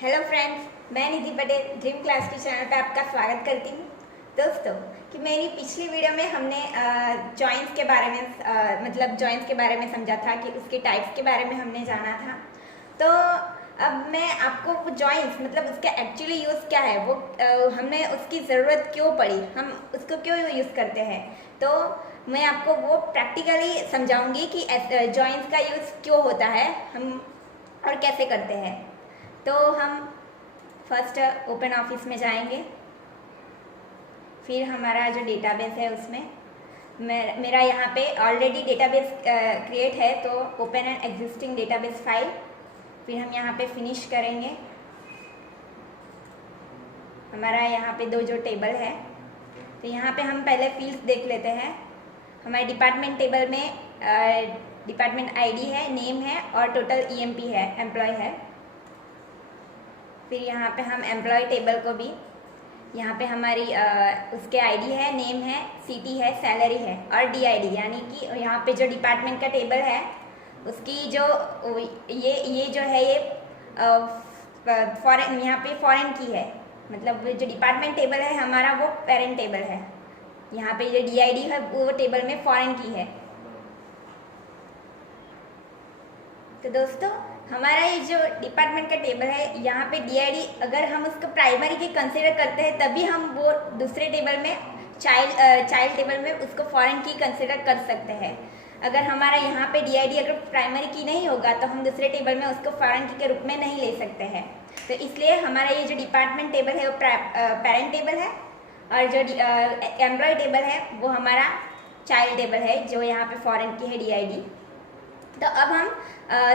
Hello friends, मैं निधि Patel dream class के channel पे आपका स्वागत करती हूँ। दोस्तों, कि मेरी पिछली वीडियो में हमने जॉइंट्स के बारे में मतलब जॉइंट्स के बारे में समझा था कि उसके टाइप्स के बारे में हमने जाना था। तो अब मैं आपको वो जॉइंट्स मतलब उसका एक्चुअली यूज़ क्या है, वो हमें उसकी ज़रूरत क्यों पड़ी, हम उसको क्यों यूज़ करते हैं, तो मैं आपको वो प्रैक्टिकली समझाऊंगी कि जॉइंट्स का यूज़ क्यों होता है हम और कैसे करते हैं। तो हम फर्स्ट ओपन ऑफिस में जाएंगे, फिर हमारा जो डेटाबेस है उसमें मेरा यहाँ पे ऑलरेडी डेटाबेस क्रिएट है, तो open an existing database file, फिर हम यहाँ पे फिनिश करेंगे। हमारा यहाँ पे दो जो टेबल है, तो यहाँ पे हम पहले फील्ड्स देख लेते हैं। हमारे डिपार्टमेंट टेबल में डिपार्टमेंट आईडी है, नेम है और टोटल ईएमपी है, एम्प्लॉय है। फिर यहाँ पे हम एम्प्लॉय टेबल को भी यहाँ पे हमारी उसके आईडी है, नेम है, सीटी है, सैलरी है और डीआईडी, यानी कि यहाँ पे जो डिपार्टमेंट का टेबल है उसकी जो ये जो है ये फॉरेन, यहाँ पे फॉरेन की है, मतलब जो डिपार्टमेंट टेबल है हमारा वो पेरेंट टेबल है। यहाँ पे जो डीआईडी है वो टेबल में फॉरेन की है। तो दोस्तों, हमारा ये जो डिपार्टमेंट का टेबल है, यहाँ पे डीआईडी अगर हम उसको प्राइमरी के कंसिडर करते हैं तभी हम वो दूसरे टेबल में चाइल्ड टेबल में उसको फॉरेन की कंसिडर कर सकते हैं। अगर हमारा यहाँ पे डीआईडी अगर प्राइमरी की नहीं होगा तो हम दूसरे टेबल में उसको फॉरेन की के रूप में नहीं ले सकते हैं। तो इसलिए हमारा ये जो डिपार्टमेंट टेबल है वो पेरेंट टेबल है और जो एम्प्लॉय टेबल है वो हमारा चाइल्ड टेबल है जो यहाँ पे फॉरेन की है डीआईडी। तो अब हम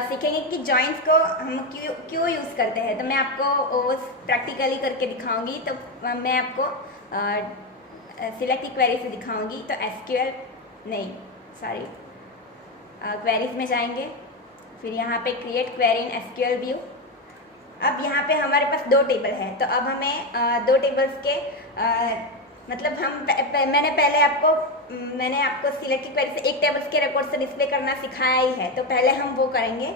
सीखेंगे कि जॉइंट्स को हम क्यों यूज़ करते हैं। तो मैं आपको प्रैक्टिकली करके दिखाऊंगी। तो मैं आपको सिलेक्ट क्वेरी से दिखाऊंगी। तो एसक्यूएल नहीं सॉरी क्वेरीज में जाएंगे, फिर यहाँ पे create query in SQL view. अब यहाँ पे हमारे पास दो टेबल है, तो अब हमें दो टेबल्स के मतलब हम मैंने आपको सिलेक्ट की क्वेरी से एक टेबल्स के रिकॉर्ड से डिस्प्ले करना सिखाया ही है, तो पहले हम वो करेंगे।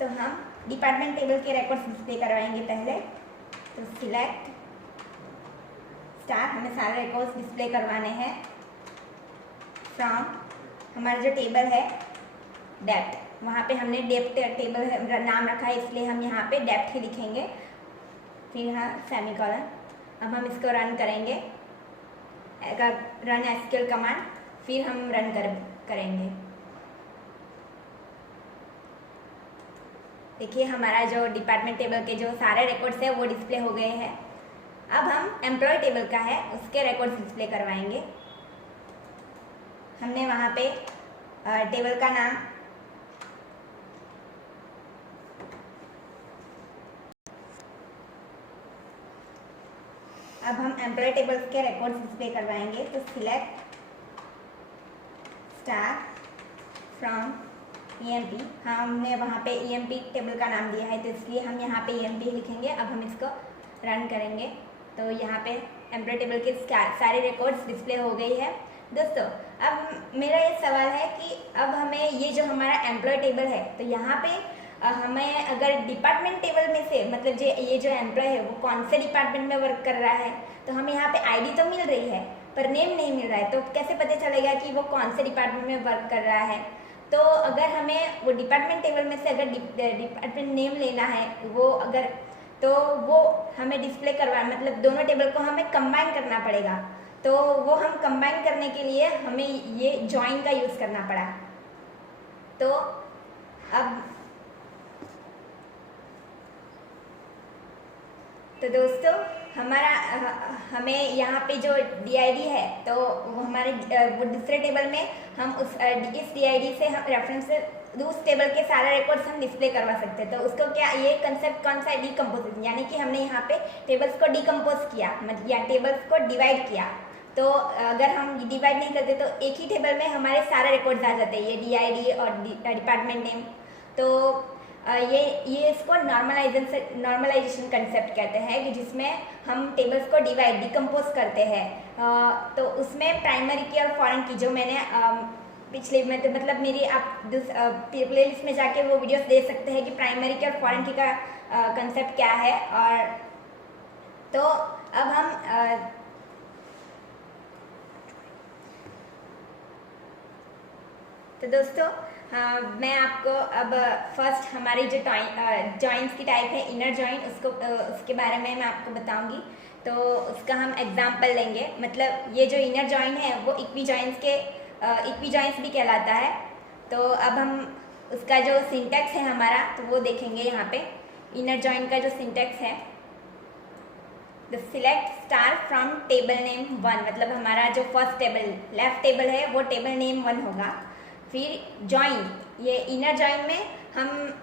तो हम डिपार्टमेंट टेबल के रिकॉर्ड्स डिस्प्ले करवाएंगे पहले। तो सिलेक्ट स्टार, हमें सारे रिकॉर्ड्स डिस्प्ले करवाने हैं फ्रॉम हमारा जो टेबल है डेप्थ, वहाँ पे हमने डेप्थ टेबल नाम रखा है इसलिए हम यहाँ पे डेप्थ ही लिखेंगे, फिर हाँ सेमीकोलन। अब हम इसको रन करेंगे, रन एसक्यूएल कमांड, फिर हम रन करेंगे। देखिए हमारा जो डिपार्टमेंट टेबल के जो सारे रिकॉर्ड्स है वो डिस्प्ले हो गए हैं। अब हम एम्प्लॉय टेबल का है उसके रिकॉर्ड्स डिस्प्ले करवाएंगे। हमने वहाँ पे टेबल का नाम अब हम एम्प्लॉय टेबल्स के रिकॉर्ड्स डिस्प्ले करवाएंगे। तो सिलेक्ट स्टार फ्रॉम ईएमपी, हमने वहाँ पे ईएमपी टेबल का नाम दिया है तो इसलिए हम यहाँ पे ईएमपी लिखेंगे। अब हम इसको रन करेंगे तो यहाँ पे एम्प्लॉय टेबल के सारे रिकॉर्ड्स डिस्प्ले हो गई है। दोस्तों, अब मेरा ये सवाल है कि अब हमें ये जो हमारा एम्प्लॉय टेबल है, तो यहाँ पे हमें अगर डिपार्टमेंट टेबल में से मतलब ये जो एम्प्लॉय है वो कौन से डिपार्टमेंट में वर्क कर रहा है, तो हमें यहाँ पे आईडी तो मिल रही है पर नेम नहीं मिल रहा है, तो कैसे पता चलेगा कि वो कौन से डिपार्टमेंट में वर्क कर रहा है। तो अगर हमें वो डिपार्टमेंट टेबल में से अगर डिपार्टमेंट नेम लेना है वो अगर, तो वो हमें डिस्प्ले करवा मतलब दोनों टेबल को हमें कंबाइन करना पड़ेगा। तो वो हम कंबाइन करने के लिए हमें ये जॉइन का यूज़ करना पड़ा। तो अब तो दोस्तों, हमें यहाँ पे जो डीआईडी है तो वो हमारे वो दूसरे टेबल में हम इस डीआईडी से हम रेफरेंस से उस टेबल के सारे रिकॉर्ड्स हम डिस्प्ले करवा सकते हैं। तो उसको क्या, ये कंसेप्ट कौन सा है, डीकम्पोजिशन, यानी कि हमने यहाँ पे टेबल्स को डीकम्पोज किया मतलब या टेबल्स को डिवाइड किया। तो अगर हम डिवाइड नहीं करते तो एक ही टेबल में हमारे सारे रिकॉर्ड्स आ जाते हैं, ये डीआईडी और डिपार्टमेंट नेम। तो ये इसको नॉर्मलाइजेशन कंसेप्ट कहते हैं कि जिसमें हम टेबल्स को डिकम्पोज करते हैं। तो उसमें प्राइमरी की और फॉरेन की जो मैंने पिछले में तो मतलब मेरी आप प्ले लिस्ट में जाके वो वीडियोस देख सकते हैं कि प्राइमरी की और फॉरेन की का कंसेप्ट क्या है। और तो अब हम तो दोस्तों मैं आपको अब फर्स्ट हमारी जो जॉइंट्स की टाइप है इनर जॉइंट, उसके बारे में मैं आपको बताऊंगी। तो उसका हम एग्जांपल लेंगे। मतलब ये जो इनर जॉइंट है वो इक्वी जॉइंट्स भी कहलाता है। तो अब हम उसका जो सिंटैक्स है हमारा तो वो देखेंगे। यहाँ पे इनर जॉइंट का जो सिंटैक्स है, the select star from table name 1, मतलब हमारा जो फर्स्ट टेबल लेफ्ट टेबल है वो टेबल नेम 1 होगा। फिर जॉइन, ये इनर जॉइन में हम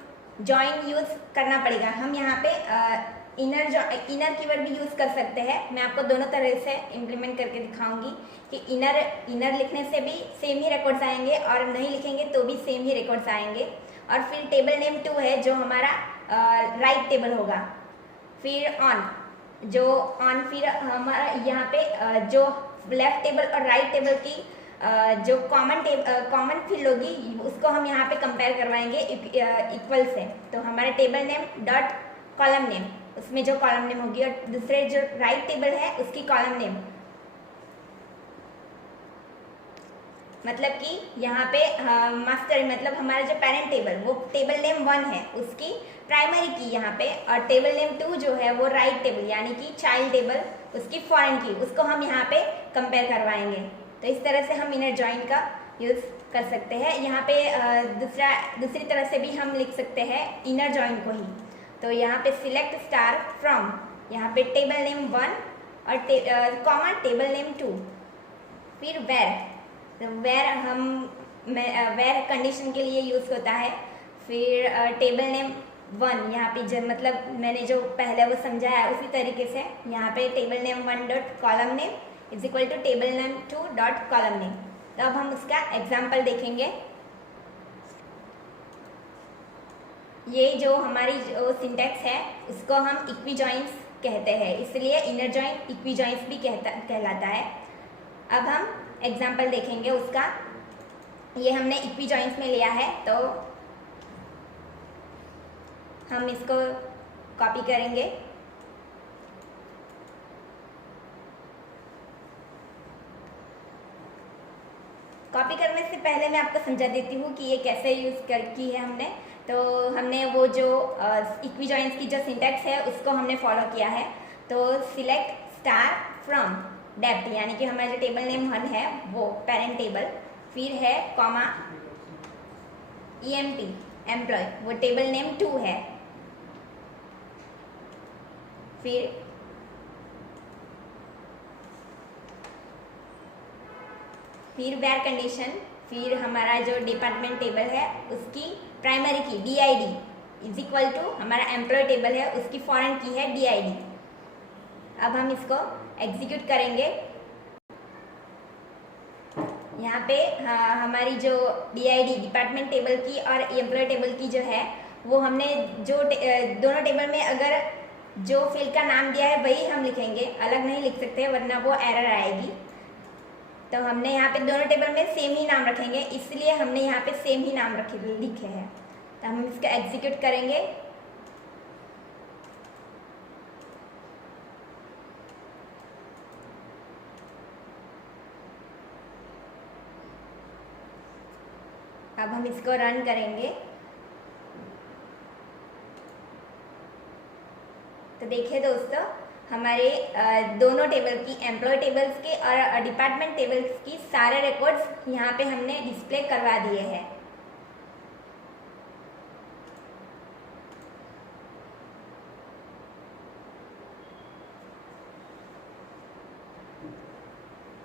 जॉइन यूज़ करना पड़ेगा। हम यहाँ पे इनर कीवर्ड भी यूज़ कर सकते हैं। मैं आपको दोनों तरह से इम्प्लीमेंट करके दिखाऊंगी कि इनर लिखने से भी सेम ही रिकॉर्ड्स आएंगे और नहीं लिखेंगे तो भी सेम ही रिकॉर्ड्स आएंगे। और फिर टेबल नेम 2 है जो हमारा राइट टेबल होगा। फिर ऑन फिर हमारा यहाँ पे जो लेफ्ट टेबल और राइट टेबल की जो कॉमन फील्ड होगी उसको हम यहाँ पे कंपेयर करवाएंगे इक्वल से। तो हमारा table name dot column name, उसमें जो कॉलम नेम होगी, और दूसरे जो राइट टेबल है उसकी कॉलम नेम, मतलब कि यहाँ पे मास्टर मतलब हमारा जो पेरेंट टेबल वो टेबल नेम 1 है उसकी प्राइमरी की यहाँ पे, और टेबल नेम 2 जो है वो राइट टेबल यानी कि चाइल्ड टेबल उसकी फॉरेन की, उसको हम यहाँ पे कंपेयर करवाएंगे। तो इस तरह से हम इनर जॉइन का यूज़ कर सकते हैं। यहाँ पे दूसरी तरह से भी हम लिख सकते हैं इनर जॉइन को ही। तो यहाँ पे सिलेक्ट स्टार फ्रॉम, यहाँ पे टेबल नेम 1 और कॉमा टेबल नेम 2। फिर वेर कंडीशन के लिए यूज़ होता है। फिर टेबल नेम 1 यहाँ पे जब मतलब मैंने जो पहले वो समझाया उसी तरीके से यहाँ पे table name 1 dot column name is equal to table name 2 dot column name. तो अब हम उसका एग्जाम्पल देखेंगे। ये जो हमारी जो सिंटैक्स है उसको हम इक्वी जॉइंट्स कहते हैं, इसलिए इनर जॉइंट इक्वी जॉइंट्स भी कहलाता है। अब हम एग्जाम्पल देखेंगे उसका। ये हमने इक्वी जॉइंट्स में लिया है तो हम इसको कॉपी करेंगे। कॉपी करने से पहले मैं आपको समझा देती हूँ कि ये कैसे यूज़ की है हमने। तो हमने वो जो इक्वी जॉइंट्स की जो सिंटैक्स है उसको हमने फॉलो किया है। तो सिलेक्ट स्टार फ्रॉम डेप्थ यानी कि हमारा जो टेबल नेम 1 है वो पेरेंट टेबल, फिर है कॉमा EMP एम्प्लॉय वो टेबल नेम 2 है, फिर वेयर कंडीशन, फिर हमारा जो डिपार्टमेंट टेबल है उसकी प्राइमरी की DID इज इक्वल टू हमारा एम्प्लॉय टेबल है उसकी फॉरेन की है DID। अब हम इसको एग्जीक्यूट करेंगे। यहाँ पे हमारी जो DID डिपार्टमेंट टेबल की और एम्प्लॉय टेबल की जो है वो हमने जो दोनों टेबल में अगर जो फील्ड का नाम दिया है वही हम लिखेंगे, अलग नहीं लिख सकते वरना वो एरर आएगी। तो हमने यहाँ पे दोनों टेबल में सेम ही नाम रखेंगे, इसलिए हमने यहाँ पे सेम ही नाम लिखे हैं। तो हम इसका एग्जीक्यूट करेंगे। अब हम इसको रन करेंगे। तो देखिए दोस्तों हमारे दोनों टेबल की एम्प्लॉय टेबल्स के और डिपार्टमेंट टेबल्स की सारे रिकॉर्ड्स यहाँ पे हमने डिस्प्ले करवा दिए हैं।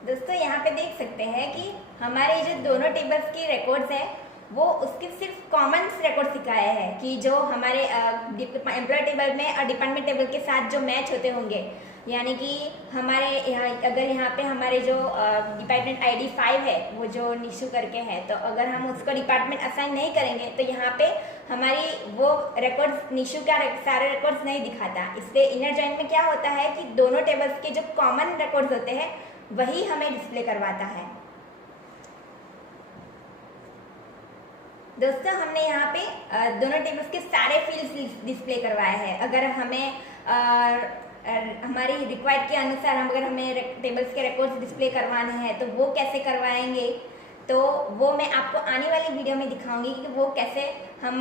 दोस्तों यहाँ पे देख सकते हैं कि हमारे जो दोनों टेबल्स की रिकॉर्ड्स है वो उसके सिर्फ कॉमन रिकॉर्ड सिखाया है कि जो हमारे एम्प्लॉय टेबल में और डिपार्टमेंट टेबल के साथ जो मैच होते होंगे, यानी कि हमारे यहाँ अगर यहाँ पे हमारे जो डिपार्टमेंट ID 5 है वो जो निशु करके है, तो अगर हम उसको डिपार्टमेंट असाइन नहीं करेंगे तो यहाँ पे हमारी वो रिकॉर्ड्स निशु का सारे रिकॉर्ड्स नहीं दिखाता। इसलिए इनर जॉइन में क्या होता है कि दोनों टेबल्स के जो कॉमन रिकॉर्ड्स होते हैं वही हमें डिस्प्ले करवाता है। दोस्तों हमने यहाँ पे दोनों टेबल्स के सारे फील्ड्स डिस्प्ले करवाए हैं। अगर हमें हमारी रिक्वायर्ड के अनुसार अगर हमें टेबल्स के रिकॉर्ड्स डिस्प्ले करवाने हैं तो वो कैसे करवाएंगे, तो वो मैं आपको आने वाली वीडियो में दिखाऊंगी कि वो कैसे हम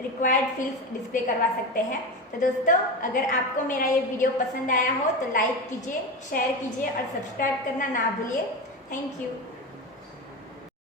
रिक्वायर्ड फील्ड्स डिस्प्ले करवा सकते हैं। तो दोस्तों अगर आपको मेरा ये वीडियो पसंद आया हो तो लाइक कीजिए, शेयर कीजिए और सब्सक्राइब करना ना भूलिए। Thank you.